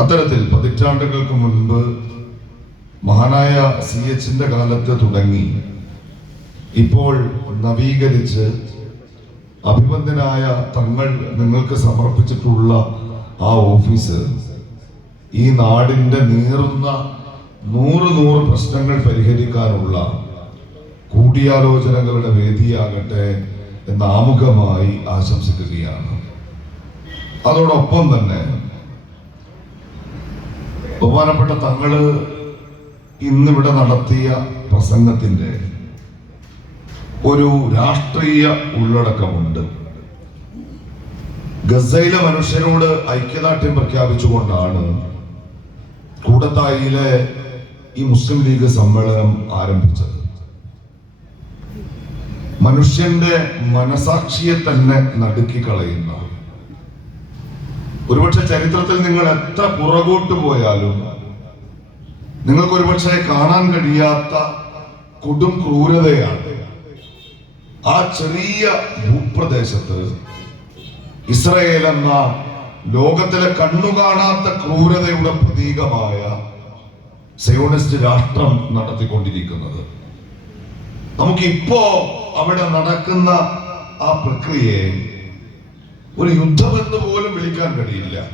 അത്തരത്തിൽ പതിറ്റാണ്ടുകൾക്ക് മുൻപ് മഹാനായ സി എച്ചിന്റെ കാലത്ത് തുടങ്ങി. ഇപ്പോൾ നവീകരിച്ച് അഭിബന്ധനായ തങ്ങൾ നിങ്ങൾക്ക് സമർപ്പിച്ചിട്ടുള്ള ആ ഓഫീസ് ഈ നാടിന്റെ നീറുന്ന നൂറ് നൂറ് പ്രശ്നങ്ങൾ പരിഹരിക്കാനുള്ള കൂടിയാലോചനകളുടെ വേദിയാകട്ടെ എന്ന് ആമുഖമായി ആശംസിക്കുകയാണ്. അതോടൊപ്പം തന്നെ ബഹുമാനപ്പെട്ട തങ്ങൾ ഇന്നിവിടെ നടത്തിയ പ്രസംഗത്തിന്റെ ഒരു രാഷ്ട്രീയ ഉള്ളടക്കമുണ്ട്. ഗസയിലെ മനുഷ്യരോട് ഐക്യദാർഢ്യം പ്രഖ്യാപിച്ചുകൊണ്ടാണ് കൂടത്തായിലെ ഈ മുസ്ലിം ലീഗ് സമ്മേളനം ആരംഭിച്ചത്. മനുഷ്യന്റെ മനസാക്ഷിയെ തന്നെ നടുക്കി കളയുന്ന ഒരുപക്ഷെ ചരിത്രത്തിൽ നിങ്ങൾ എത്ര പുറകോട്ട് പോയാലും നിങ്ങൾക്ക് ഒരുപക്ഷെ കാണാൻ കഴിയാത്ത കൊടും ക്രൂരതയാണ്. ആ ചെറിയ ഭൂപ്രദേശത്ത് ഇസ്രയേൽ എന്ന ലോകത്തിലെ കണ്ണുകാണാത്ത ക്രൂരതയുടെ പ്രതീകമായ സയോണിസ്റ്റ് രാഷ്ട്രം നടത്തിക്കൊണ്ടിരിക്കുന്നത്. നമുക്കിപ്പോ അവിടെ നടക്കുന്ന ആ പ്രക്രിയയെ ഒരു യുദ്ധമെന്ന് പോലും വിളിക്കാൻ കഴിയില്ല.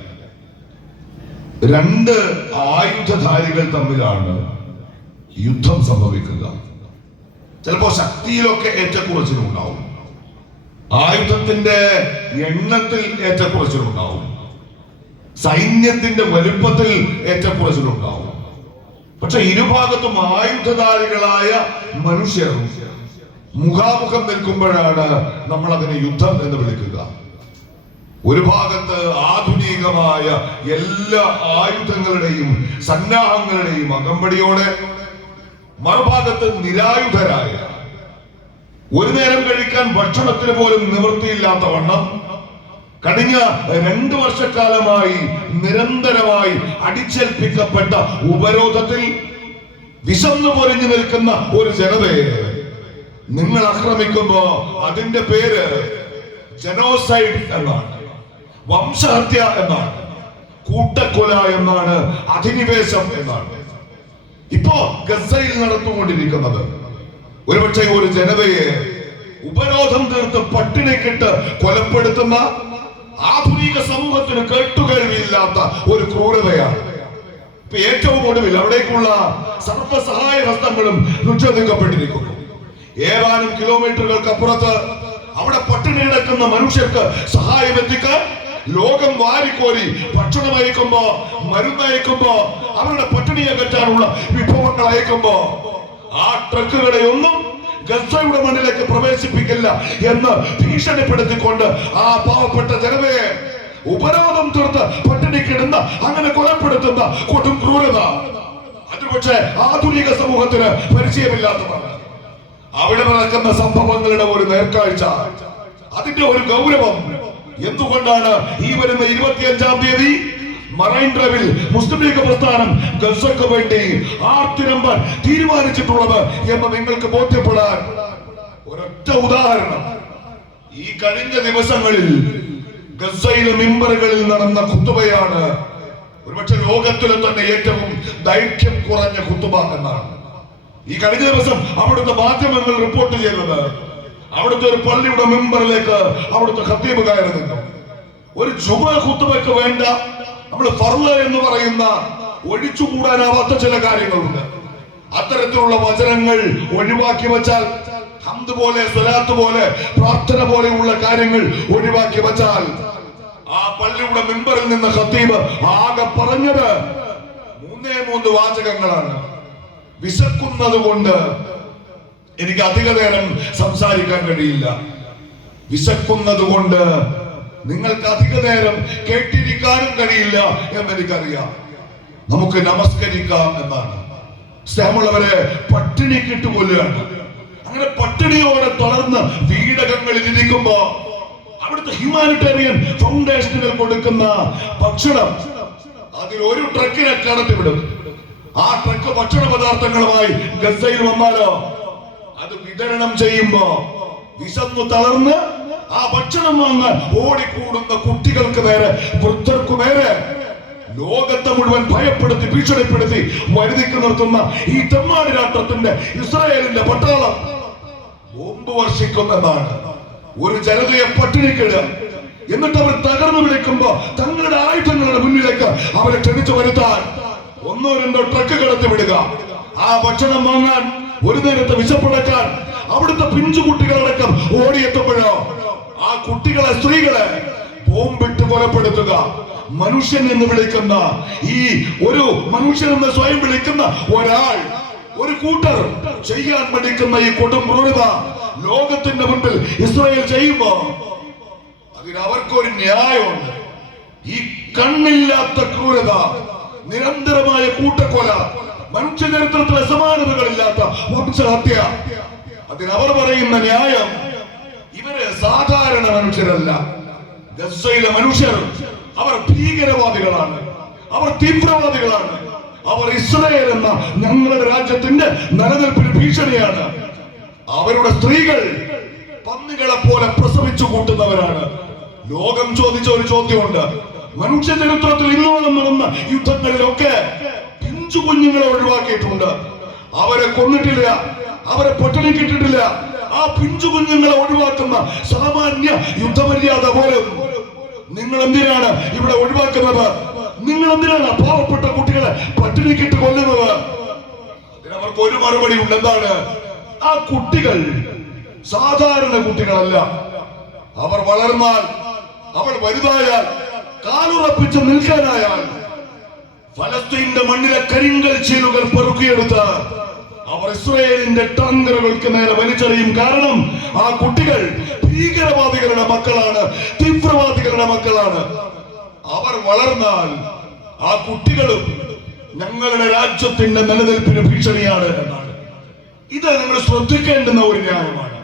രണ്ട് ആയുധധാരികൾ തമ്മിലാണ് യുദ്ധം സംഭവിക്കുക. ചിലപ്പോ ശക്തിയിലൊക്കെ ഏറ്റക്കുറച്ചിലുണ്ടാവും. ആയുധത്തിന്റെ എണ്ണത്തിൽ ഏറ്റക്കുറച്ചിലുണ്ടാവും. സൈന്യത്തിന്റെ വലുപ്പത്തിൽ ഏറ്റക്കുറച്ചിലുണ്ടാവും. പക്ഷെ ഇരുഭാഗത്തും ആയുധധാരികളായ മനുഷ്യർ മുഖാമുഖം നിൽക്കുമ്പോഴാണ് നമ്മൾ അതിനെ യുദ്ധം എന്ന് വിളിക്കുക. ഒരു ഭാഗത്ത് ആധുനികമായ എല്ലാ ആയുധങ്ങളുടെയും സന്നാഹങ്ങളുടെയും അകമ്പടിയോടെ മറുഭാഗത്ത് നിരായുധരായ ഒരു നേരം കഴിക്കാൻ ഭക്ഷണത്തിന് പോലും നിവൃത്തിയില്ലാത്ത വണ്ണം കഴിഞ്ഞ രണ്ടു വർഷക്കാലമായി നിരന്തരമായി അടിച്ചേൽപ്പിക്കപ്പെട്ട ഉപരോധത്തിൽ വിശന്നു പൊരിഞ്ഞു നിൽക്കുന്ന ഒരു ജനതയെ നിങ്ങൾ ആക്രമിക്കുമ്പോ അതിന്റെ പേര് ജനോസൈഡ് എന്നാണ്. വംശഹത്യ എന്നാണ്. കൂട്ടക്കൊല എന്നാണ്. അധിനിവേശം എന്നാണ്. ഇപ്പോ ഗസയിൽ നടന്നുകൊണ്ടിരിക്കുന്നത്. ഒരുപക്ഷെ ഒരു ജനതയെ ഉപരോധം തീർത്ത് പട്ടിണിക്കിട്ട് കൊലപ്പെടുത്തുന്ന ആധുനിക സമൂഹത്തിന് കേട്ടുകഴിവില്ലാത്ത ഒരു ക്രൂരതയാണ്. ഇപ്പൊ ഏറ്റവും ഒടുവിൽ അവിടേക്കുള്ള സർവസഹായ ഹസ്തങ്ങളും നിക്ഷേപിക്കപ്പെട്ടിരിക്കുന്നു ഏതാനും കിലോമീറ്ററുകൾക്ക് അപ്പുറത്ത് അവിടെ പട്ടിണി കിടക്കുന്ന മനുഷ്യർക്ക് സഹായം എത്തിക്കാൻ ലോകം വാരിക്കോരി ഭക്ഷണം അയക്കുമ്പോ മരുന്ന് അയക്കുമ്പോ അവരുടെ പട്ടിണി അകറ്റാനുള്ള വിഭവങ്ങൾ അയക്കുമ്പോ ആ ട്രക്കുകളെ ഒന്നും ഗസയുടെ മണ്ണിലേക്ക് പ്രവേശിപ്പിക്കില്ല എന്ന് ഭീഷണിപ്പെടുത്തിക്കൊണ്ട് ആ പാവപ്പെട്ട ജനതയെ ഉപരോധം തീർത്ത് പട്ടിണിക്കിടുന്ന അങ്ങനെ കൊലപ്പെടുത്തുന്ന കൊടും ക്രൂരത. അത് പക്ഷേ ആധുനിക സമൂഹത്തിന് പരിചയമില്ലാത്തതാണ്. അവിടെ നടക്കുന്ന സംഭവങ്ങളുടെ ഒരു നേർക്കാഴ്ച. അതിന്റെ ഒരു ഗൗരവം എന്തുകൊണ്ടാണ് ഈ വരുന്ന ഇരുപത്തിയഞ്ചാം തീയതി? മറൈൻ ഡ്രൈവിൽ മുസ്ലിം ലീഗ് പ്രസ്ഥാനം ഗസക്ക് വേണ്ടി ആർത്തി നമ്പർ തീരുമാനിച്ചിട്ടുള്ളത് എന്ന് നിങ്ങൾക്ക് ബോധ്യപ്പെടാൻ ഒരൊറ്റ ഉദാഹരണം. ഈ കഴിഞ്ഞ ദിവസങ്ങളിൽ ഗസയിലെ മിമ്പറുകളിൽ നടന്ന കുത്തുബയാണ് ഒരുപക്ഷെ ലോകത്തിലെ തന്നെ ഏറ്റവും ദൈർഘ്യം കുറഞ്ഞ കുത്തുബ എന്നാണ്. ഈ കഴിഞ്ഞ ദിവസം അവിടുത്തെ മാധ്യമങ്ങൾ റിപ്പോർട്ട് ചെയ്തത് അവിടുത്തെ ഒരു പള്ളിയുടെ മെമ്പറിലേക്ക് അവിടുത്തെ ഖത്തീബ് കയറി നിന്നു. ഒരു ജുമ കുത്തുവയ്ക്ക് വേണ്ട നമ്മൾ ഫർല എന്ന് പറയുന്ന ഒഴിച്ചുകൂടാനാവാത്ത ചില കാര്യങ്ങളുണ്ട്. അത്തരത്തിലുള്ള വചനങ്ങൾ ഒഴിവാക്കി വെച്ചാൽ ഹംദ് പോലെ സ്വലാത്ത് പോലെ പ്രാർത്ഥന പോലെയുള്ള കാര്യങ്ങൾ ഒഴിവാക്കി വെച്ചാൽ ആ പള്ളിയുടെ മെമ്പറിൽ നിന്ന് ഖത്തീബ് ആകെ പറഞ്ഞത് മൂന്നേ മൂന്ന് വാചകങ്ങളാണ്. വിശക്കുന്നത് കൊണ്ട് എനിക്ക് അധിക നേരം സംസാരിക്കാൻ കഴിയില്ല. വിശക്കുന്നത് കൊണ്ട് നിങ്ങൾക്ക് അധിക നേരം കേട്ടിരിക്കാനും കഴിയില്ല എന്ന് എനിക്കറിയാം നമുക്ക് നമസ്കരിക്കാം എന്നാണ്. സ്നേഹമുള്ളവരെ പട്ടിണി കിട്ടുപോലെയാണ്. അങ്ങനെ പട്ടിണിയോടെ തുടർന്ന് വീടകങ്ങളിൽ ഇരിക്കുമ്പോ അവിടുത്തെ ഹ്യൂമാനിറ്റേറിയൻ ഫൗണ്ടേഷനുകൾ കൊടുക്കുന്ന ഭക്ഷണം അതിൽ ഒരു ട്രക്കിനെ കടത്തിവിടും ആ ട്രക്ക് ഭക്ഷണ പദാർത്ഥങ്ങളുമായി ഗസയിൽ വന്നാലോ? അത് വിതരണം ചെയ്യുമ്പോ വിശന്നു തളർന്ന് ആ ഭക്ഷണം വാങ്ങാൻ ഓടിക്കൂടുന്ന കുട്ടികൾക്ക് നേരെ വൃദ്ധർക്കു നേരെ ലോകത്തെ മുഴുവൻ ഭയപ്പെടുത്തി ഭീഷണിപ്പെടുത്തി വരുതിക്ക് നിർത്തുന്ന ഈ തെമ്മാടി രാഷ്ട്രത്തിന്റെ ഇസ്രായേലിന്റെ പട്ടാളം ബോംബ് വർഷിക്കുന്നതാണ്. ഒരു ജനതയെ പട്ടിണിക്കിടുക. എന്നിട്ട് അവർ തകർന്നു വിളിക്കുമ്പോ തങ്ങളുടെ ആയുധങ്ങളുടെ മുന്നിലേക്ക് അവരെ ക്ഷണിച്ചു വരുത്താൻ ഒന്നോ രണ്ടോ ട്രക്ക് കടത്തി വിടുക ആ ഭക്ഷണം വാങ്ങാൻ ഒരു നേരത്തെ വിശപ്പടക്കാൻ അവിടുത്തെ പിഞ്ചുകുട്ടികളടക്കം ഓടിയെത്തുമ്പോഴോ ആ കുട്ടികളെ സ്ത്രീകളെ ബോംബിട്ട് കൊലപ്പെടുത്തുക. മനുഷ്യൻ എന്ന് വിളിക്കുന്ന ഈ ഒരു മനുഷ്യൻ എന്ന് സ്വയം വിളിക്കുന്ന ഒരാൾ ഒരു കൂട്ടർ ചെയ്യാൻ മടിക്കുന്ന ഈ കൊടും ക്രൂരത ലോകത്തിന്റെ മുൻപിൽ ഇസ്രായേൽ ചെയ്യുമ്പോ അതിന് അവർക്കൊരു ന്യായമുണ്ട്. ഈ കണ്ണില്ലാത്ത ക്രൂരത നിരന്തരമായ കൂട്ടക്കൊല മനുഷ്യ ചരിത്രത്തിൽ അസമാനതകളില്ലാത്ത ഹത്യ. അതിനവർ പറയുന്ന ന്യായം ഇവർ സാധാരണ മനുഷ്യരല്ല. ഗസയിലെ മനുഷ്യർ അവർ ഭീകരവാദികളാണ്. അവർ തീവ്രവാദികളാണ്. അവർ ഇസ്രയേൽ എന്ന ഞങ്ങളുടെ രാജ്യത്തിന്റെ നിലനിൽപ്പിന് ഭീഷണിയാണ്. അവരുടെ സ്ത്രീകൾ പന്നികളെ പോലെ പ്രസവിച്ചു കൂട്ടുന്നവരാണ്. ലോകം ചോദിച്ച ഒരു ചോദ്യമുണ്ട്. മനുഷ്യ ചരിത്രത്തിൽ ഇന്നോളം നടന്ന യുദ്ധങ്ങളിലൊക്കെ പിഞ്ചു കുഞ്ഞുങ്ങളെ ഒഴിവാക്കിയിട്ടുണ്ട്. അവരെ കൊന്നിട്ടില്ല. അവരെ പൊട്ടണിക്കിട്ടിട്ടില്ല ആ പിഞ്ചു കുഞ്ഞുങ്ങളെ ഒഴിവാക്കുന്ന സാമാന്യ യുദ്ധമര്യാദ പോലും നിങ്ങൾ എന്തിനാണ് ഇവിടെ ഒഴിവാക്കുന്നത്? നിങ്ങൾ എന്തിനാണ് പാവപ്പെട്ട കുട്ടികളെ പട്ടിണിക്കിട്ട് കൊല്ലുന്നത്? അതിനവർക്ക് ഒരു മറുപടി ഉണ്ട്. എന്താണ്? ആ കുട്ടികൾ സാധാരണ കുട്ടികളല്ല. അവർ വളർന്നാൽ അവൾ വലുതായാൽ കാലുറപ്പിച്ച് നിൽക്കാനായാൽ ഫലസ്തീന്റെ മണ്ണിലെ കരിങ്കൽ ചീലുകൾ പെറുക്കിയെടുത്ത് അവർ ഇസ്രയേലിന്റെ ടാങ്കറുകൾക്ക് നേരെ വലിച്ചെറിയും കാരണം ആ കുട്ടികൾ ഭീകരവാദികളുടെ മക്കളാണ് തീവ്രവാദികളുടെ മക്കളാണ്. അവർ വളർന്നാൽ ആ കുട്ടികളും ഞങ്ങളുടെ രാജ്യത്തിന്റെ നിലനിൽപ്പിന് ഭീഷണിയാണ് എന്നാണ്. ഇത് നിങ്ങൾ ശ്രദ്ധിക്കേണ്ടുന്ന ഒരു ന്യായമാണ്.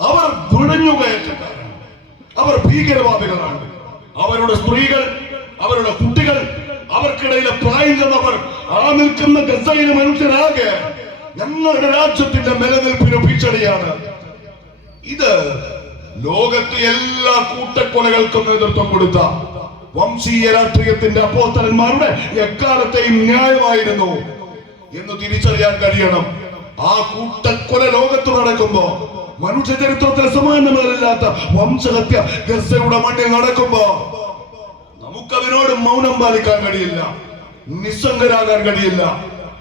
അവർ നുഴഞ്ഞുകയറ്റക്കാരാണ് അവർ ഭീകരവാദികളാണ്. അവരുടെ സ്ത്രീകൾ അവരുടെ കുട്ടികൾ അവർക്കിടയിലെ പ്രായം ചെന്നവർ ആ നിൽക്കുന്ന ഗസയിലെ മനുഷ്യരാകെ ഞങ്ങളുടെ രാജ്യത്തിന്റെ നിലനിൽപ്പിന് ഭീഷണിയാണ്. ഇത് ലോകത്തെ എല്ലാ കൂട്ടക്കൊലകൾക്കും നേതൃത്വം കൊടുത്ത വംശീയ രാഷ്ട്രീയത്തിന്റെ അപ്പോത്തരന്മാരുടെ എക്കാലത്തെയും ന്യായമായിരുന്നു എന്ന് തിരിച്ചറിയാൻ കഴിയണം. ആ കൂട്ടക്കൊല ലോകത്ത് നടക്കുമ്പോ മനുഷ്യ ചരിത്രത്തിൽ സമാനമല്ലാത്ത വംശഹത്യ ഗസയുടെ മണ്ണിൽ നടക്കുമ്പോ നമുക്കതിനോട് മൗനം പാലിക്കാൻ കഴിയില്ല നിസ്സംഗരാകാൻ കഴിയില്ല.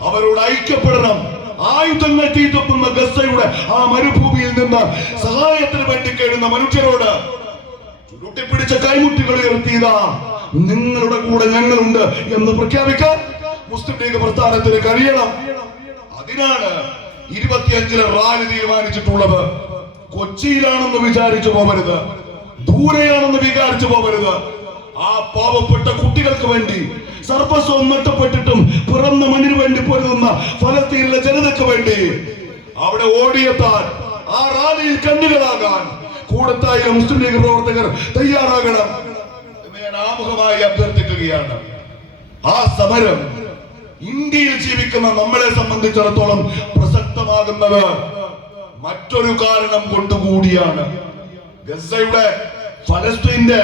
അവരോട് ഐക്യപ്പെടണം. ആയുധങ്ങൾ തീതുപ്പുന്ന ഗസയുടെ ആ മരുഭൂമിയിൽ നിന്ന് സഹായത്തിന് വേണ്ടി കഴിയുന്ന മനുഷ്യരോട് ചുരുട്ടിപ്പിടിച്ച കൈമുട്ടികൾ ഉയർത്തിയതാ നിങ്ങളുടെ കൂടെ ഞങ്ങളുണ്ട് എന്ന് പ്രഖ്യാപിക്കാൻ മുസ്ലിം ലീഗ് പ്രസ്ഥാനത്തിന് കഴിയണം. അതിനാണ് ഇരുപത്തിയഞ്ചിലെ റാലി തീരുമാനിച്ചിട്ടുള്ളത്. കൊച്ചിയിലാണെന്ന് വിചാരിച്ചു പോകരുത് ദൂരെയാണെന്ന് വിചാരിച്ചു പോകരുത് ആ പാവപ്പെട്ട കുട്ടികൾക്ക് വേണ്ടി സർവസ്വം നഷ്ടപ്പെട്ടിട്ടും പിറന്ന മണ്ണിന് വേണ്ടി പോരുന്ന ഫലസ്തീനിലെ ജനതയ്ക്ക് വേണ്ടി അവിടെ ഓടിയെത്താൻ ആ റാലിയിൽ കണ്ണുകളാകാൻ കൂടത്തായിലെ മുസ്ലിം ലീഗ് പ്രവർത്തകർ തയ്യാറാകണം ആമുഖമായി അഭ്യർത്ഥിക്കുകയാണ്. ആ സമരം ഇന്ത്യയിൽ ജീവിക്കുന്ന നമ്മളെ സംബന്ധിച്ചിടത്തോളം പ്രസക്തമാകുന്നത് മറ്റൊരു കാരണം കൊണ്ടുകൂടിയാണ്. ഗസയുടെ ഫലസ്തീന്റെ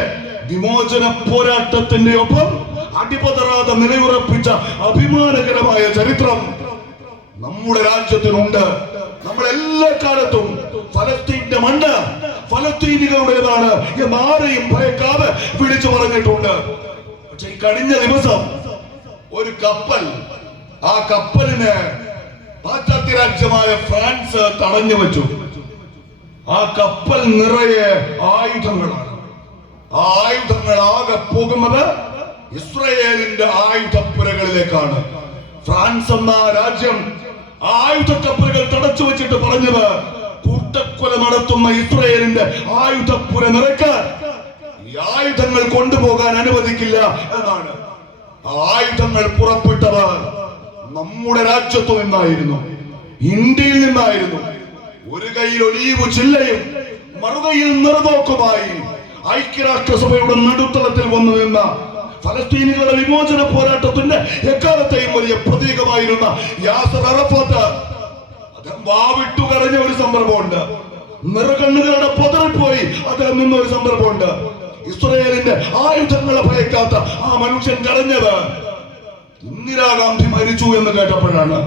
വിമോചന പോരാട്ടത്തിന്റെ ഒപ്പം അടിപതറാതെ നിലയുറപ്പിച്ച അഭിമാനകരമായ ചരിത്രം നമ്മുടെ രാജ്യത്തിനുണ്ട്. നമ്മൾ എല്ലാ കാലത്തും ഫലസ്തീന്റെ മണ്ണ് ഫലസ്തീനികളുടേതാണ് എന്ന് ആരെയും ഭയക്കാതെ വിളിച്ചു പറഞ്ഞിട്ടുണ്ട്. പക്ഷെ ഈ കഴിഞ്ഞ ദിവസം ഒരു കപ്പൽ ആ കപ്പലിന് പാശ്ചാത്യ രാജ്യമായ ഫ്രാൻസ് തടഞ്ഞു വെച്ചു. ആ കപ്പൽ നിറയെ ആയുധങ്ങളാണ്. ആ ആയുധങ്ങൾ ആകെ പോകുന്നത് ഇസ്രയേലിന്റെ ആയുധപ്പുരകളിലേക്കാണ്. ഫ്രാൻസ് എന്ന രാജ്യം ആ ആയുധ കപ്പലുകൾ തടച്ചു വെച്ചിട്ട് പറഞ്ഞത് കൂട്ടക്കൊല നടത്തുന്ന ഇസ്രയേലിന്റെ ആയുധപ്പുര നിറയ്ക്കാൻ ഈ ആയുധങ്ങൾ കൊണ്ടുപോകാൻ അനുവദിക്കില്ല എന്നാണ്. ആയുധങ്ങൾ പുറപ്പെട്ടവർ നമ്മുടെ രാജ്യത്തു നിന്നായിരുന്നു ഇന്ത്യയിൽ നിന്നായിരുന്നു. ഒരു കയ്യിൽ ഒലീവ് ചില്ലയും മറുകയിൽ നിർനോക്കുമായി ഐക്യരാഷ്ട്രസഭയുടെ നടുത്തളത്തിൽ വന്നു നിന്ന ഫലസ്തീനികളുടെ വിമോചന പോരാട്ടത്തിന്റെ എക്കാലത്തെയും വലിയ പ്രതീകമായിരുന്ന യാസർ വാവിട്ടു കരഞ്ഞ ഒരു സന്ദർഭമുണ്ട്. നിറകണ്ണുകളുടെ പൊതറിപ്പോയി അദ്ദേഹം നിന്ന ഒരു സന്ദർഭമുണ്ട്. ഇസ്രയേലിന്റെ ആയുധങ്ങളെ ഭയക്കാത്ത ആ മനുഷ്യൻ കരഞ്ഞത് ഇന്ദിരാഗാന്ധി മരിച്ചു എന്ന് കേട്ടപ്പോഴാണ്.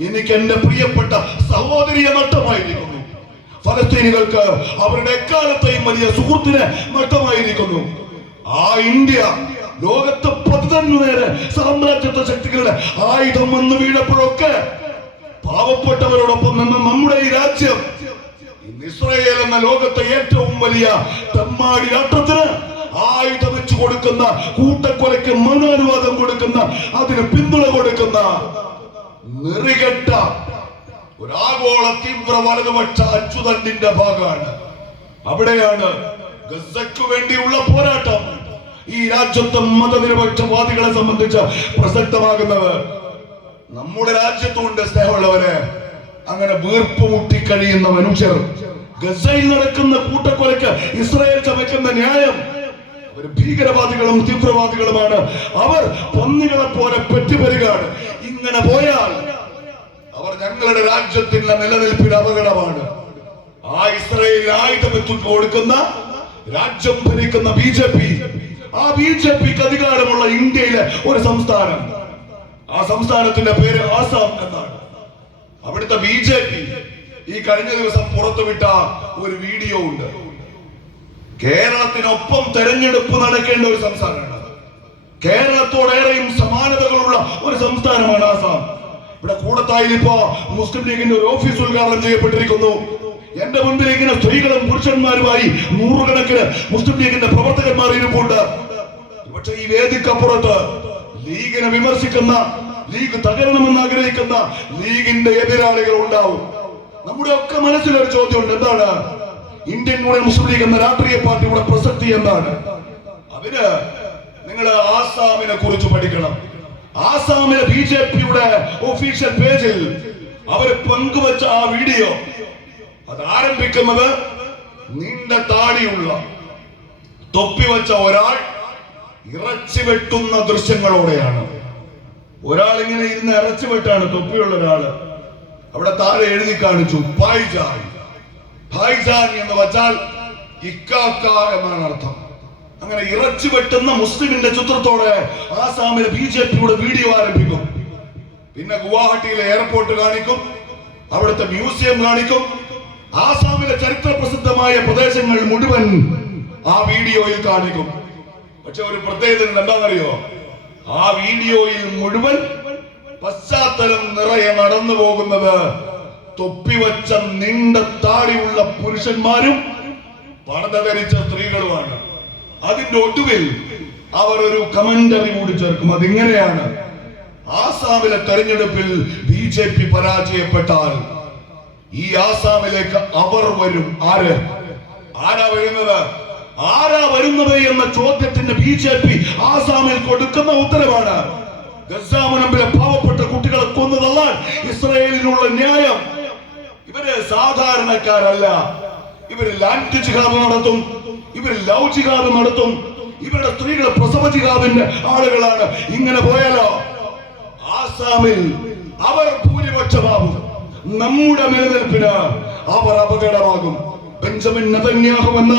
എനിക്ക് എന്റെ പ്രിയപ്പെട്ട സഹോദരിയെ നഷ്ടമായിരിക്കുന്നു. ഫലസ്തീനികൾക്ക് അവരുടെ എക്കാലത്തെയും വലിയ സുഹൃത്തിനെ നഷ്ടമായിരിക്കുന്നു. ആ ഇന്ത്യ ലോകത്ത് പതിനൊന്നു നേരെ സാമ്രാജ്യത്വ ശക്തികളുടെ ആയുധം വന്ന് വീണപ്പോഴൊക്കെ പാവപ്പെട്ടവരോടൊപ്പം നിന്ന് നമ്മുടെ ഈ രാജ്യം ഇസ്രയേൽ എന്ന ലോകത്തെ ഏറ്റവും വലിയ തെമ്മാടി രാഷ്ട്രത്തിന് ആയുധം വെച്ചു കൊടുക്കുന്ന കൂട്ടക്കൊലയ്ക്ക് മൗനാനുവാദം കൊടുക്കുന്ന അതിന് പിന്തുണ കൊടുക്കുന്ന നെറികെട്ട ഒരു ആഗോള തീവ്ര വലതുപക്ഷ അച്ചുതണ്ടിന്റെ ഭാഗമാണ്. അവിടെയാണ് ഗസയ്ക്കു വേണ്ടിയുള്ള പോരാട്ടം. ഈ രാജ്യത്തെ മതനിരപക്ഷവാദികളെ സംബന്ധിച്ച് പ്രസക്തമാകുന്നത്. നമ്മുടെ രാജ്യത്തുണ്ട് സ്നേഹമുള്ളവര്. അങ്ങനെ വീർപ്പ് മുട്ടി കഴിയുന്ന മനുഷ്യർ. ഗസയിൽ നടക്കുന്ന കൂട്ടക്കൊലയ്ക്ക് ഇസ്രായേൽ ചമയ്ക്കുന്ന ന്യായം. അവർ ഭീകരവാദികളും തീവ്രവാദികളുമാണ്. അവർ പന്നികളെ പോലെ പെറ്റുപെരുകാണ്. ഇങ്ങനെ പോയാൽ ഞങ്ങളുടെ രാജ്യത്തിന്റെ നിലനിൽപ്പിന് അപകടമാണ്. ആ ഇസ്രയേൽ ആയുധം എത്തി കൊടുക്കുന്ന രാജ്യം ഭരിക്കുന്ന ബി ജെ പി ആ ബി ജെ പിക്ക് അധികാരമുള്ള ഇന്ത്യയിലെ ഒരു സംസ്ഥാനം. ആ സംസ്ഥാനത്തിന്റെ പേര് ആസാം എന്നാണ്. അവിടുത്തെ ബി ജെ പി ഈ കഴിഞ്ഞ ദിവസം പുറത്തുവിട്ട ഒരു വീഡിയോ ഉണ്ട്. കേരളത്തിനൊപ്പം തെരഞ്ഞെടുപ്പ് നടക്കേണ്ട ഒരു സംസ്ഥാനമാണ്. കേരളത്തോടേറെയും സമാനതകളുള്ള ഒരു സംസ്ഥാനമാണ് ആസാം. ഇവിടെ കൂടത്തായിൽ ഇപ്പോ മുസ്ലിം ലീഗിന്റെ ഒരു ഓഫീസ് ഉദ്ഘാടനം ചെയ്യപ്പെട്ടിരിക്കുന്നു. എന്റെ മുൻപിൽ ഇങ്ങനെ സ്ത്രീകളും പുരുഷന്മാരുമായി നൂറുകണക്കിന് മുസ്ലിം ലീഗിന്റെ പ്രവർത്തകന്മാർ ഇരിപ്പുണ്ട് പക്ഷെ ഈ വേദിക്കപ്പുറത്ത് ലീഗിനെ വിമർശിക്കുന്ന ലീഗ് തകരണമെന്ന് ആഗ്രഹിക്കുന്ന ലീഗിന്റെ എതിരാളികൾ ഉണ്ടാവും. നമ്മുടെ ഒക്കെ മനസ്സിലൊരു ചോദ്യമുണ്ട്. എന്താണ്? ഇന്ത്യൻ യൂണിയൻ മുസ്ലിം ലീഗ് എന്ന രാഷ്ട്രീയ പാർട്ടിയുടെ പ്രസക്തി എന്താണ്? അവർ നിങ്ങൾ ആസാമിനെ കുറിച്ച് പഠിക്കണം. ആസാമിലെ ബി ജെ പിയുടെ ഒഫീഷ്യൽ പേജിൽ അവർ പങ്കുവച്ച ആ വീഡിയോ അത് ആരംഭിക്കുന്നത് നീണ്ട താടിയുള്ള തൊപ്പി വച്ച ഒരാൾ ഇറച്ചി വെട്ടുന്ന ദൃശ്യങ്ങളോടെയാണ്. ഒരാൾ ഇങ്ങനെ ഇരുന്ന് ഇറച്ചി വെട്ടാണ് തൊപ്പിയുള്ള ഒരാൾ. അവിടെ താഴെ എഴുതി കാണിച്ചു പായ്ജാൻ. ഭായ്ജാൻ എന്ന് വച്ചാൽ ഇക്കാക്ക എന്നാണ് അർത്ഥം. അങ്ങനെ ഇറച്ചി വെട്ടുന്ന മുസ്ലിമിന്റെ ചിത്രത്തോടെ ആസാമിൽ ബി ജെ പിയുടെ വീഡിയോ ആരംഭിക്കും. പിന്നെ ഗുവാഹട്ടിയിലെ എയർപോർട്ട് കാണിക്കും അവിടുത്തെ മ്യൂസിയം കാണിക്കും. ആസാമിലെ ചരിത്ര പ്രസിദ്ധമായ പ്രദേശങ്ങൾ മുഴുവൻ ആ വീഡിയോയിൽ കാണിക്കും. പക്ഷെ ഒരു പ്രത്യേകത എന്താണെന്നറിയോ? ആ വീഡിയോയിൽ മുഴുവൻ പശ്ചാത്തലം നിറയെ നടന്നു പോകുന്നത് തൊപ്പിവച്ച നീണ്ട താടിയുള്ള പുരുഷന്മാരും പണത ധരിച്ച സ്ത്രീകളുമാണ്. അതിന്റെ ഒടുവിൽ അവർ ഒരു കമന്ററി കൂടി ചേർക്കും. അതിങ്ങനെയാണ്? ആസാമിലെ തെരഞ്ഞെടുപ്പിൽ ബി ജെ പി പരാജയപ്പെട്ടാൽ ഈ ആസാമിലേക്ക് അവർ വരും. ആര്? ആരാ വരുന്നത്? ആരാ വരുന്നത് എന്ന ചോദ്യത്തിന് ബി ജെ പി ആസാമിൽ കൊടുക്കുന്ന ഉത്തരവാണ്. ഗസാമുനമ്പിലെ പാവപ്പെട്ട കുട്ടികളെ കൊന്നു ഇസ്രയേലിനുള്ള ന്യായം. ഇവർ സാധാരണക്കാരല്ല. ഇവർ ലാൻഡ് ജിഹാദ് നടത്തും ഇവർ ലവ് ജിഹാദ് നടത്തും. ഇവരുടെ സ്ത്രീകൾ പ്രസവ ജിഹാദിന്റെ ആളുകളാണ്. ഇങ്ങനെ പോയാലോ? ആസാമിൽ അവർ ഭൂരിപക്ഷമാകും. നമ്മുടെ നിലനിൽപ്പിന് അവർ അപകടമാകും. ബെഞ്ചമിൻ നതന്യാഹു എന്ന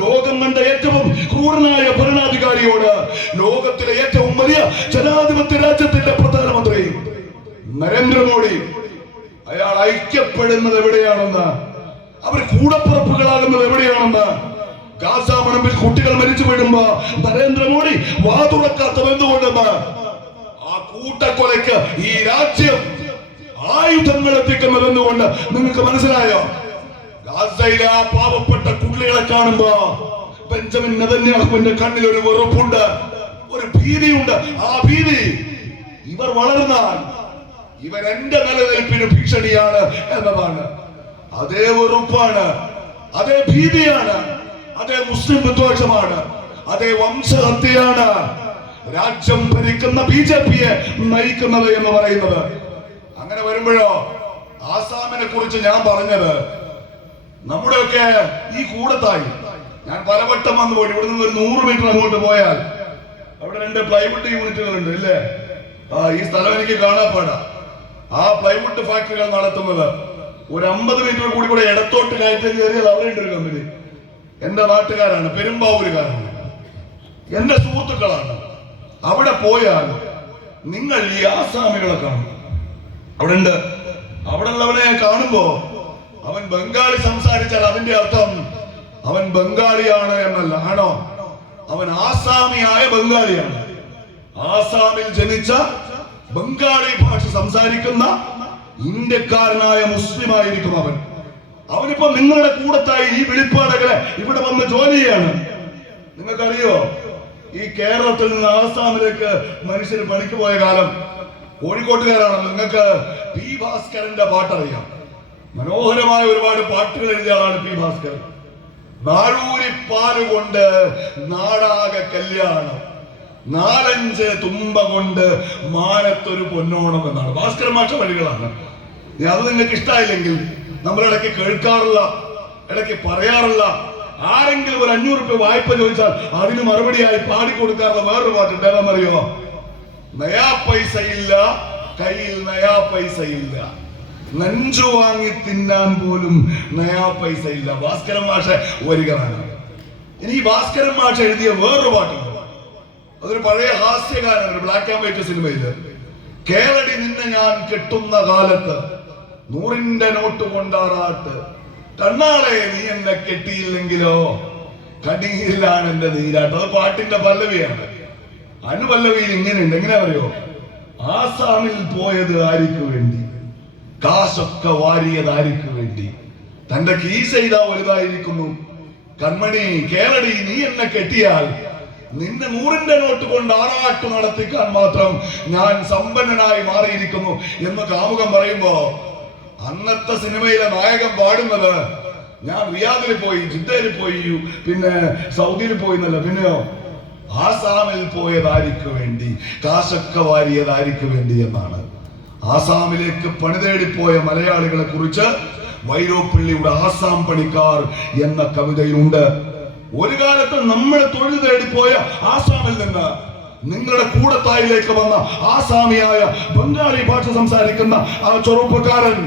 ലോകം കണ്ട ഏറ്റവും ക്രൂരനായ ഭരണാധികാരിയോട് ലോകത്തിലെ ഏറ്റവും വലിയ ജനാധിപത്യ രാജ്യത്തിന്റെ പ്രധാനമന്ത്രി നരേന്ദ്രമോദി. അയാൾ ഐക്യപ്പെടുന്നത് എവിടെയാണെന്ന് അവർ കൂടപ്പുറപ്പുകളാകുന്നത് എവിടെയാണെന്ന്? ഗാസ മണമ്പിൽ കുട്ടികൾ മരിച്ചു വീഴുമ്പോ നരേന്ദ്രമോദി വാതുറക്കാത്തത് എന്തുകൊണ്ടെന്ന്? ആ കൂട്ടക്കൊലയ്ക്ക് ഈ രാജ്യം ആയുധങ്ങൾ എത്തിക്കുന്നത് എന്തുകൊണ്ട്? നിങ്ങൾക്ക് മനസ്സിലായോ? ഗാസയിലെ ആ പാവപ്പെട്ട കുട്ടികളെ കാണുമ്പോ ബെഞ്ചമിൻ നെതന്യാഹുവിന്റെ കണ്ണിൽ ഒരു വെറുപ്പുണ്ട് ഒരു ഭീതിയുണ്ട്. ആ ഭീതി ഇവർ വളർന്നാൽ ഇവർ എന്റെ നിലനിൽപ്പിന് ഭീഷണിയാണ് എന്നതാണ്. അതേ ഉറപ്പാണ് അതേ ഭീതിയാണ് അതേ മുസ്ലിം വിദ്വേഷമാണ് അതേ വംശഹത്യയാണ്. രാജ്യം ഭരിക്കുന്ന ബി ജെ പിയെ നയിക്കുന്നത് എന്ന് പറയുന്നത്. അങ്ങനെ വരുമ്പോഴോ ആസാമിനെ കുറിച്ച് ഞാൻ പറഞ്ഞത് നമ്മുടെയൊക്കെ ഈ കൂടത്തായി ഞാൻ പലവട്ടം വന്നു പോയി ഇവിടെ നിന്ന് ഒരു നൂറ് മീറ്റർ അങ്ങോട്ട് പോയാൽ അവിടെ രണ്ട് പ്ലൈവുഡ് യൂണിറ്റുകളുണ്ട് ഇല്ലേ? ആ ഈ സ്ഥലം എനിക്ക് കാണാപ്പാടാ ആ പ്ലൈവുഡ് ഫാക്ടറികൾ നടത്തുന്നത്. ഒരു അമ്പത് മീറ്റർ കൂടി കൂടെ ഇടത്തോട്ട് കയറ്റം കയറിയാൽ അവിടെ ഉണ്ട് ഒരു കമ്പനി എന്റെ നാട്ടുകാരാണ് പെരുമ്പാവൂരുകാരാണ്. എന്റെ സുഹൃത്തുക്കളാണ്. അവിടെ പോയാൽ നിങ്ങൾ ഈ ആസാമികളെ കാണും. അവിടെ ഉണ്ട് അവിടെ ഉള്ളവനെ കാണുമ്പോ അവൻ ബംഗാളി സംസാരിച്ചാൽ അവന്റെ അർത്ഥം അവൻ ബംഗാളിയാണ് എന്നല്ല. ആണോ? അവൻ ആസാമിയായ ബംഗാളിയാണ്. ആസാമിൽ ജനിച്ച ബംഗാളി ഭാഷ സംസാരിക്കുന്ന ഇന്ത്യക്കാരനായ മുസ്ലിം ആയിരിക്കും അവൻ. അവനിപ്പോ നിങ്ങളുടെ കൂടത്തായി ഈ വെളിപ്പാടകളെ ഇവിടെ വന്ന് ജോലി ചെയ്യാണ്. നിങ്ങൾക്കറിയോ? ഈ കേരളത്തിൽ നിന്ന് ആസാമിലേക്ക് മനുഷ്യർ പണിക്ക് പോയ കാലം കോഴിക്കോട്ടുകാരാണ്. നിങ്ങൾക്ക് പി ഭാസ്കരന്റെ പാട്ടറിയാം. മനോഹരമായ ഒരുപാട് പാട്ടുകൾ എഴുതിയ ആളാണ് പി ഭാസ്കരൻ. നാഴൂരിപ്പാലുകൊണ്ട് പാലുകൊണ്ട് നാടാകെ കല്യാണം. നാലഞ്ച് തുമ്പ കൊണ്ട് മാനത്തൊരു പൊന്നോണം എന്നാണ്. ഭാസ്കര മാഷ വഴികളാണ് അത് നിങ്ങൾക്ക് ഇഷ്ടമായില്ലെങ്കിൽ നമ്മൾ ഇടയ്ക്ക് കേൾക്കാറുള്ള ഇടയ്ക്ക് പറയാറുള്ള ആരെങ്കിലും ഒരു അഞ്ഞൂറ് രൂപ വായ്പ ചോദിച്ചാൽ അതിന് മറുപടിയായി പാടിക്കൊടുക്കാറുള്ള വേറൊരു പാട്ടുണ്ട് ഏതാണെന്നറിയോ നയാ പൈസ ഇല്ല കയ്യിൽ നയാ പൈസ ഇല്ല. നഞ്ചു വാങ്ങി തിന്നാൻ പോലും നയാ പൈസ ഇല്ല. ഭാസ്കരൻ മാഷ വരികളാണ്. ഇനി ഭാസ്കരൻ മാഷ എഴുതിയ വേറൊരു പാട്ടുണ്ട് അതൊരു പഴയ ഹാസ്യകാരനാണ് ബ്ലാക്ക് ആൻഡ് വൈറ്റ് സിനിമയിൽ. കേരളി നിന്നെ ഞാൻ കെട്ടുന്ന കാലത്ത് നൂറിന്റെ നോട്ട് കൊണ്ടാറാട്ട്. കണ്ണാളെ നീ എന്നെ കെട്ടിയില്ലെങ്കിലോ? കടിയിലാണ് എന്റെ നീരാട്ട്. അത് പാട്ടിന്റെ പല്ലവിയാണ്. അനുപല്ലവിയിൽ ഇങ്ങനെയുണ്ട്. എങ്ങനെ അറിയോ? ആസാമിൽ പോയത് ആരിക്കു വേണ്ടി? കാശൊക്കെ വാരിയത് ആരിക്കു വേണ്ടി? തന്റെ കീശ ഇതാ വലുതായിരിക്കുന്നു. കൺമണി കേരളി നീ എന്നെ കെട്ടിയാൽ നിന്റെ നൂറിന്റെ നോട്ട് കൊണ്ട് ആറാട്ട് നടത്തിക്കാൻ മാത്രം ഞാൻ സമ്പന്നനായി മാറിയിരിക്കുന്നു എന്ന് കാമുകം പറയുമ്പോ അന്നത്തെ സിനിമയിലെ നായകൻ പാടുന്നത് ഞാൻ റിയാദിൽ പോയി ജിദ്ദയിൽ പോയി പിന്നെ സൗദിയിൽ പോയി എന്നല്ല പിന്നെയോ ആസാമിൽ പോയതാരിക്കു വേണ്ടി കാശൊക്കെ വാരിയതാരിക്കു വേണ്ടി എന്നാണ്. ആസാമിലേക്ക് പണിതേടിപ്പോയ മലയാളികളെ കുറിച്ച് വൈരോപ്പിള്ളിയുടെ ആസാം പണിക്കാർ എന്ന കവിതയിലുണ്ട്. ഒരു കാലത്ത് നമ്മളെ തൊഴിൽ തേടിപ്പോയ ആസാമിൽ നിന്ന് നിങ്ങളുടെ കൂടത്തായിലേക്ക് വന്ന ആസാമിയായ ബംഗാളി ഭാഷ സംസാരിക്കുന്ന ആ ചെറുപ്പക്കാരൻ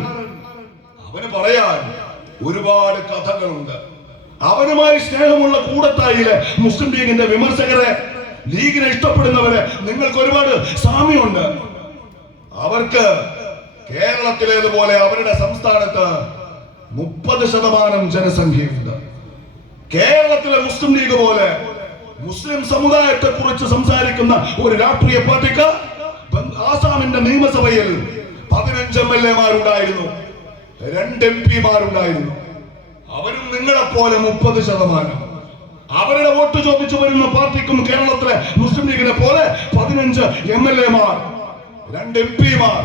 അവന് പറയാൻ ഒരുപാട് കഥകളുണ്ട്. അവനുമായി സ്നേഹമുള്ള കൂടത്തായിലെ മുസ്ലിം ലീഗിന്റെ വിമർശകരെ ലീഗിനെ ഇഷ്ടപ്പെടുന്നവരെ നിങ്ങൾക്ക് ഒരുപാട് സാമ്യമുണ്ട്. അവർക്ക് കേരളത്തിലേതുപോലെ അവരുടെ സംസ്ഥാനത്ത് മുപ്പത് ശതമാനം ജനസംഖ്യയുണ്ട്. കേരളത്തിലെ മുസ്ലിം ലീഗ് പോലെ മുസ്ലിം സമുദായത്തെ കുറിച്ച് സംസാരിക്കുന്ന ഒരു രാഷ്ട്രീയ പാർട്ടിക്ക് ആസാമിന്റെ നിയമസഭയിൽ പതിനഞ്ച് എം എൽ എമാരുണ്ടായിരുന്നു. രണ്ട് എം പിമാരുണ്ടായിരുന്നു. അവരും നിങ്ങളെ പോലെ മുപ്പത് ശതമാനം. അവരുടെ വോട്ട് ചോദിച്ചു വരുന്ന പാർട്ടിക്കും കേരളത്തിലെ മുസ്ലിം ലീഗിനെ പോലെ പതിനഞ്ച് എം എൽ എമാർ രണ്ട് എം പിമാർ.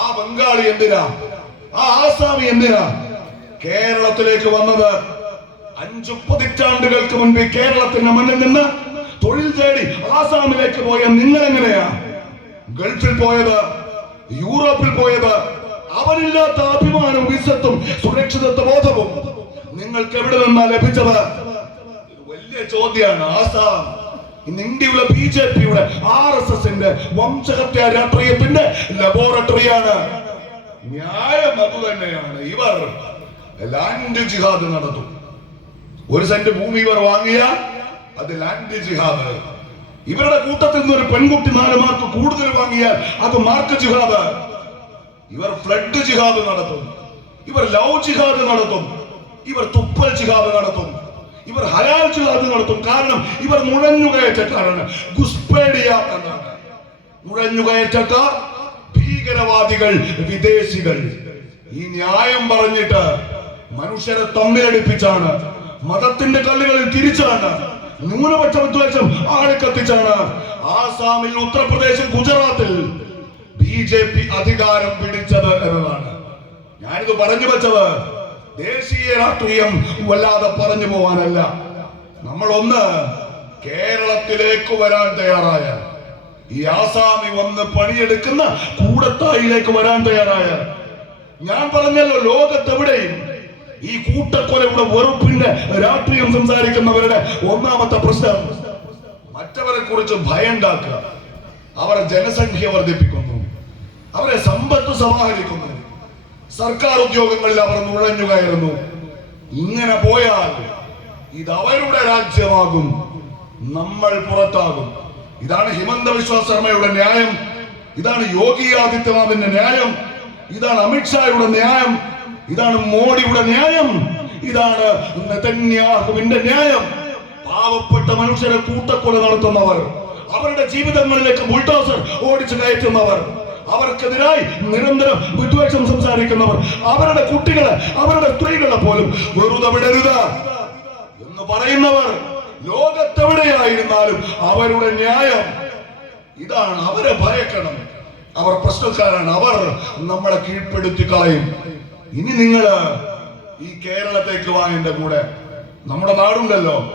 ആ ബംഗാളി എന്തിനാ? ആ ആസാമി എന്തിനാ? കേരളത്തിലേക്ക് വന്നത് അഞ്ചു പതിറ്റാണ്ടുകൾക്ക് മുൻപ് കേരളത്തിന്റെ മണ്ണിൽ നിന്ന് തൊഴിൽ തേടി ആസാമിലേക്ക് പോയ നിങ്ങൾ എങ്ങനെയാ ഗൾഫിൽ പോയത് യൂറോപ്പിൽ പോയത് അവരില്ലാത്ത അഭിമാനവും വിസത്തും സുരക്ഷിതത്വ ബോധവും നിങ്ങൾക്ക് എവിടെ നിന്നാ ലഭിച്ചത്? വലിയ ചോദ്യമാണ്. ആസാം. ഇന്ന് ഇന്ത്യയിലെ ബി ജെ പിയുടെ ആർ എസ് എസിന്റെ വംശഹത്യ രാഷ്ട്രീയത്തിന്റെ ലബോറട്ടറിയാണ്. ന്യായം അത് തന്നെയാണ് ഇവർ ലാൻഡ് ജിഹാദ് നടത്തും. ഒരു സെന്റ് ഭൂമി ഇവർ വാങ്ങിയാൽ അത് ലാൻഡ് ജിഹാദ് ഇവരുടെ കൂട്ടത്തിൽ നിന്ന് ഒരു പെൺകുട്ടി നാല് മാർക്ക് കൂടുതൽ വാങ്ങിയാൽ അത് മാർക്ക് ജിഹാദ് ഇവർ ഫ്ലഡ് ജിഹാദ് നടത്തും. ഇവർ ലവ് ജിഹാദ് നടത്തും. ഇവർ തുപ്പൽ ജിഹാദ് നടത്തും. ഇവർ ഹലാൽ ജിഹാദ് നടത്തും. കാരണം ഇവർ നുഴഞ്ഞുകയറ്റക്കാരാണ്. ഗുസ്പേഡിയ എന്നാണ്. നുഴഞ്ഞുകയറ്റക്കാർ ഭീകരവാദികൾ വിദേശികൾ. ഈ ന്യായം പറഞ്ഞിട്ട് മനുഷ്യരെ തമ്മിലടിപ്പിച്ചാണ് മതത്തിന്റെ കല്ലുകളിൽ തിരിച്ചാണ്. ന്യൂനപക്ഷ വിദ്വേഷം ആളിക്കത്തിച്ചാണ് ആസാമിൽ ഉത്തർപ്രദേശിൽ ഗുജറാത്തിൽ ബി ജെ പി അധികാരം പിടിച്ചത് എന്നതാണ്. ഞാനിത് പറഞ്ഞു വെച്ചത് ദേശീയ രാഷ്ട്രീയം വല്ലാതെ പറഞ്ഞു പോവാനല്ല. നമ്മൾ ഒന്ന് കേരളത്തിലേക്ക് വരാൻ തയ്യാറായ ഈ ആസാമി വന്ന് പണിയെടുക്കുന്ന കൂടത്തായിലേക്ക് വരാൻ തയ്യാറായ. ഞാൻ പറഞ്ഞല്ലോ ലോകത്തെവിടെയും ഈ കൂട്ടക്കൊലയുടെ വെറുപ്പിന്റെ രാഷ്ട്രീയം സംസാരിക്കുന്നവരുടെ ഒന്നാമത്തെ പ്രശ്നം മറ്റവരെ കുറിച്ച് ഭയണ്ടാക്കുക. അവരെ ജനസംഖ്യ വർദ്ധിപ്പിക്കുന്നു. അവരെ സമ്പത്ത് സമാഹരിക്കുന്നു. സർക്കാർ ഉദ്യോഗങ്ങളിൽ അവർ നുഴഞ്ഞു കയറുന്നു. ഇങ്ങനെ പോയാൽ ഇത് അവരുടെ രാജ്യമാകും. നമ്മൾ പുറത്താകും. ഇതാണ് ഹിമന്ത വിശ്വ ശർമ്മയുടെ ന്യായം. ഇതാണ് യോഗി ആദിത്യനാഥിന്റെ ന്യായം. ഇതാണ് അമിത്ഷായുടെ ന്യായം. ഇതാണ് മോഡിയുടെ ന്യായം. ഇതാണ് നെതന്യാഹുവിന്റെ ന്യായം. പാവപ്പെട്ട മനുഷ്യരെ കൂട്ടക്കൊല നടത്തുന്നവർ അവരുടെ ജീവിതങ്ങളിലേക്ക് ബുൾഡോസർ ഓടിച്ചു കയറ്റുന്നവർ അവർക്കെതിരായി നിരന്തരം വിദ്വേഷം സംസാരിക്കുന്നവർ അവരുടെ കുട്ടികളെ അവരുടെ സ്ത്രീകളെ പോലും വെറുതെ വിടരുത് എന്ന് പറയുന്നവർ ലോകത്തെവിടെയായിരുന്നാലും അവരുടെ ന്യായം. ഇതാണ് അവരെ ഭയക്കണം. അവർ പ്രശ്നക്കാരാണ്. അവർ നമ്മളെ കീഴ്പ്പെടുത്തി കളയും. ഇനി നിങ്ങൾ ഈ കേരളത്തേക്ക് വാ എന്റെ കൂടെ. നമ്മുടെ നാടുണ്ടല്ലോ.